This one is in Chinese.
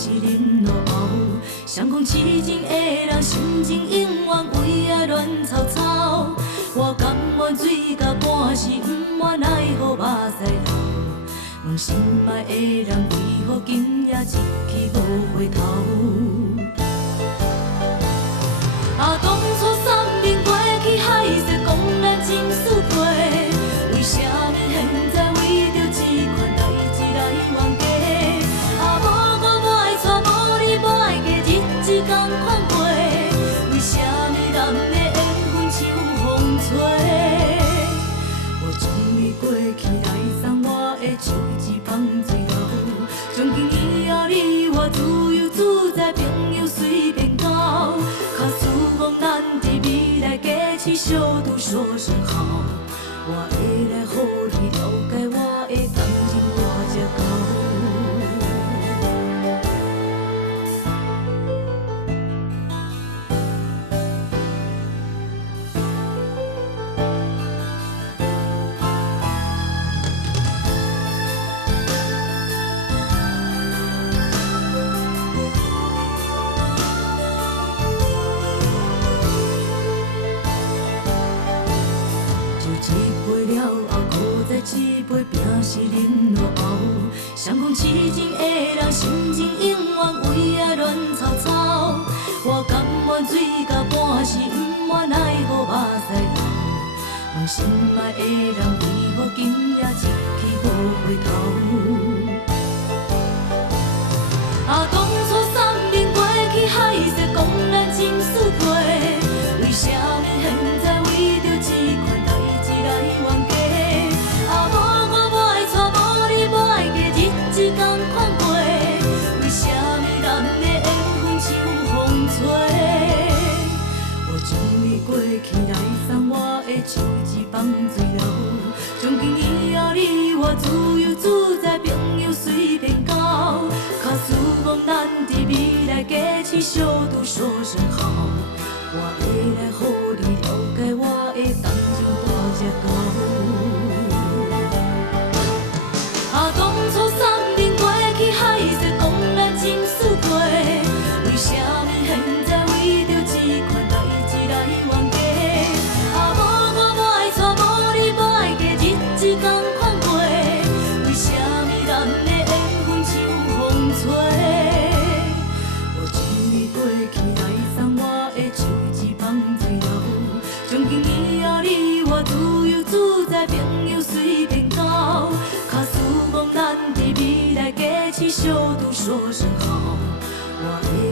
是忍落后。谁讲痴情的人心情永远为爱乱糟糟？我甘愿水到半时，不愿奈何目屎流。问心爱的人，为何今夜一去无回头？啊，当初三年过去，海誓讲咱情丝配，为什么现在为着这款代志来冤家？啊，无我无爱娶，无你无爱嫁，日子同款过，为什么咱的缘分像风吹？我将你过去来送我的手指放水流，从今以后你我自由自在，朋友随便交。卡希望咱伫未来加起小度说声好，我会来予你了解我的感情我才够。一杯拼是忍落后，谁讲痴情的人心情永远为爱乱糟糟？我甘愿水到半时，不愿奈何目屎流。问心爱的人，为何今夜一去无回头？啊，当初三年过去，海誓讲咱情丝配，为什么现在为着这款代志来冤家？日子同款过，为什么咱的缘分像风吹？我将你过去来送我的手指放水流，从今以后你我自由自在，朋友随便交。卡希望咱伫未来加起小度说声好，我会来予你了解我的感情大才够。啊，当初三年过去，海誓讲咱情丝配，为什么现在为着这款代志来冤家？啊，无我无爱娶，无你无爱嫁，日子同款过，为什么咱的缘分像风吹？我将你过去来送我的手指放水流，从今以后你我自由自在，朋友随便交。卡希望咱伫未来加起小度说声好，我会